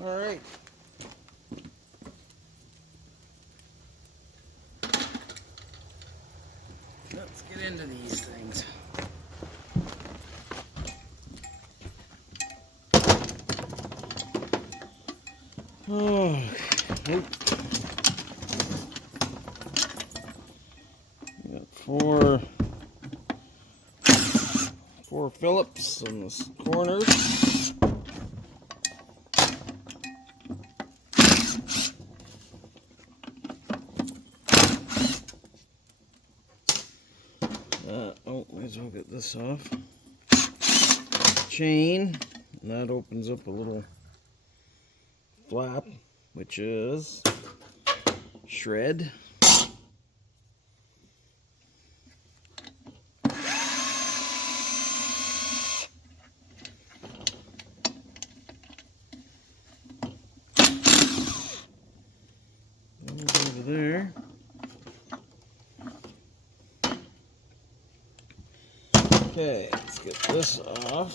All right. Let's get into these things. Oh, got four Phillips in the corners. Might as well get this off. Chain, and that opens up a little flap, which is shred. Over there. Okay, let's get this off.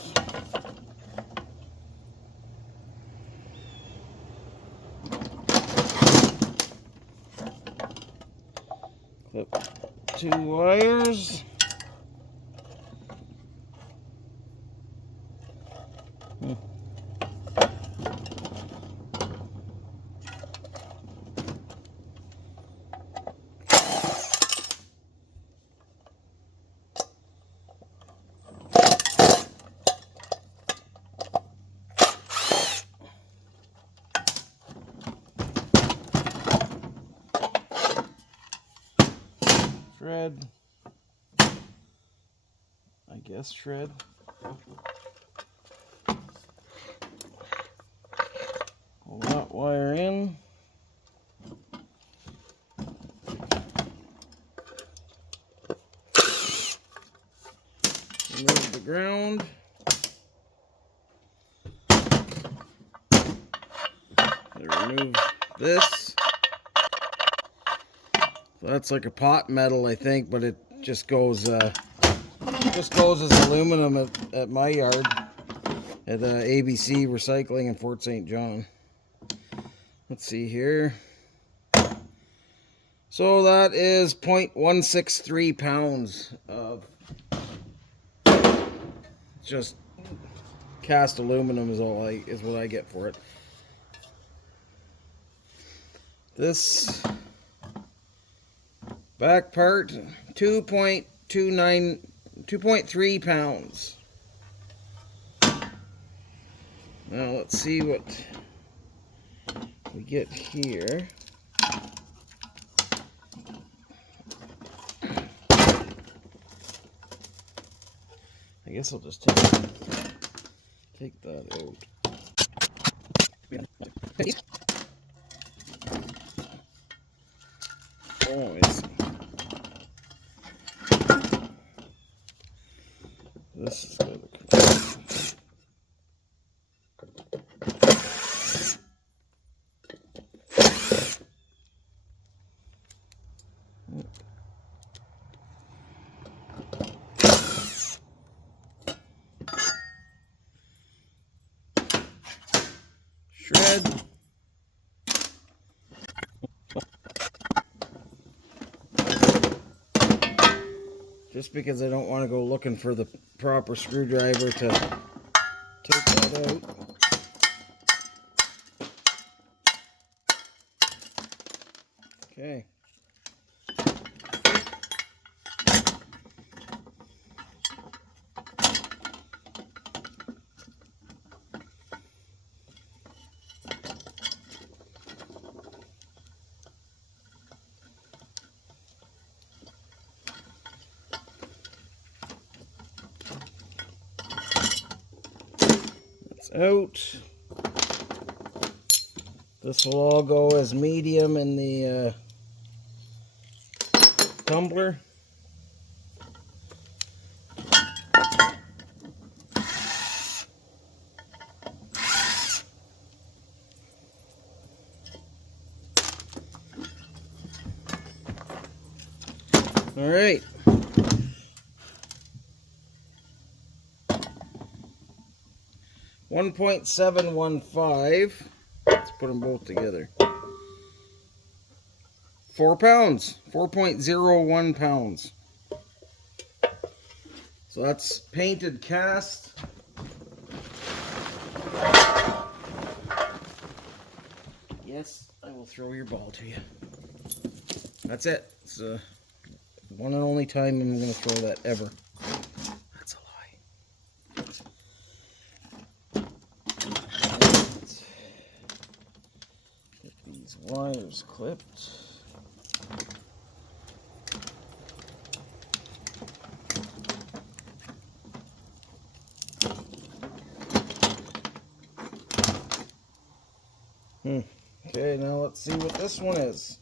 Clip 2 wires. Shred. I guess shred. Pull that wire in. Remove the ground. Remove this. So that's like a pot metal, I think, but it just goes as aluminum at my yard at ABC Recycling in Fort St. John. Let's see here. So that is 0.163 pounds of just cast aluminum is what I get for it. This back part, 2.3 pounds. Now let's see what we get here. I guess I'll just take that out. Oh, I see. This is going to come out. Shred. Just because I don't want to go looking for the proper screwdriver to take that out. Okay. Out. This will all go as medium in the tumbler. All right. $1.715 Let's put them both together. 4 pounds. 4.01 pounds. So that's painted cast. Yes, I will throw your ball to you. That's it. It's the one and only time I'm going to throw that ever. That's a lie. Let's get these wires clipped. Okay, now let's see what this one is.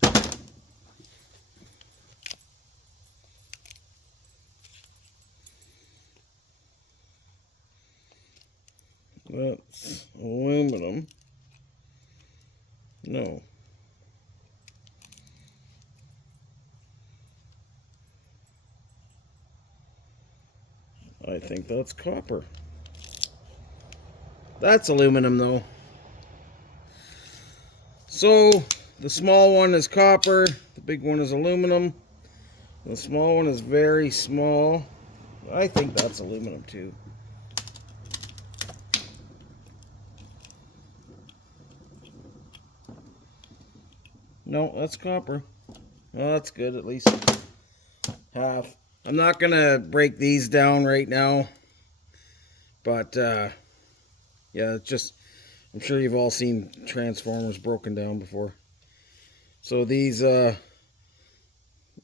That's aluminum. No. I think that's copper. That's aluminum though. So the small one is copper, the big one is aluminum. The small one is very small. I think that's aluminum too. No, that's copper. Well, that's good, at least half. I'm not gonna break these down right now, but yeah, it's just, I'm sure you've all seen transformers broken down before. So these, I'm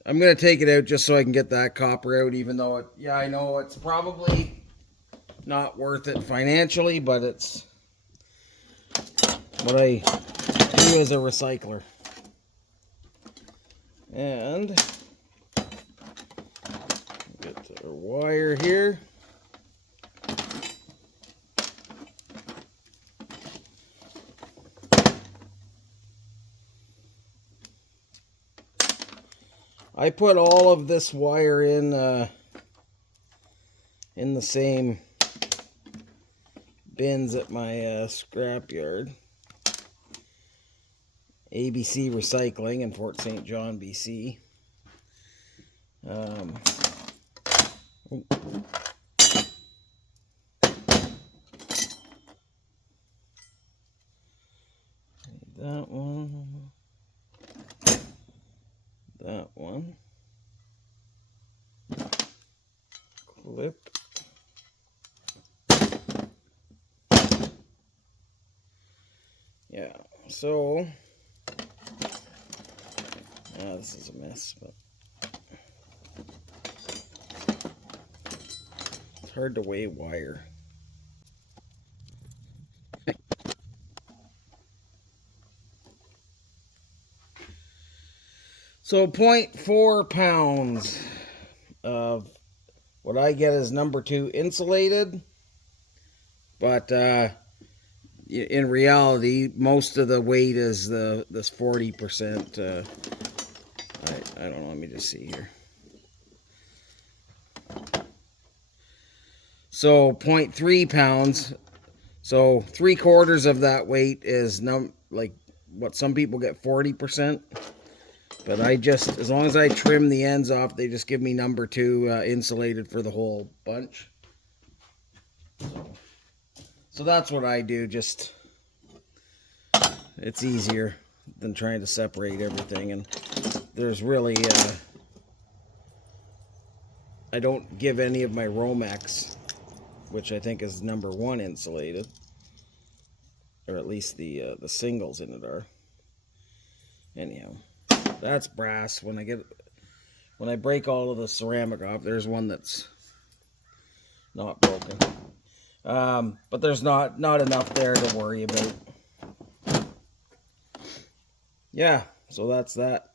gonna take it out just so I can get that copper out, even though yeah, I know it's probably not worth it financially, but it's what I do as a recycler. And get our wire here. I put all of this wire in the same bins at my scrap yard. ABC Recycling in Fort St. John, BC. That one. That one. Clip. Yeah, so this is a mess, but it's hard to weigh wire. So 0.4 pounds of what I get is number 2 insulated, but in reality, most of the weight is this 40%. I don't know. Let me just see here. So 0.3 pounds. So 3/4 of that weight is like what some people get 40%. But I just, as long as I trim the ends off, they just give me number 2 insulated for the whole bunch. So that's what I do. Just, it's easier than trying to separate everything. And there's really, I don't give any of my Romex, which I think is number 1 insulated, or at least the singles in it are. Anyhow, that's brass. When I break all of the ceramic off, there's one that's not broken. But there's not enough there to worry about. Yeah, so that's that.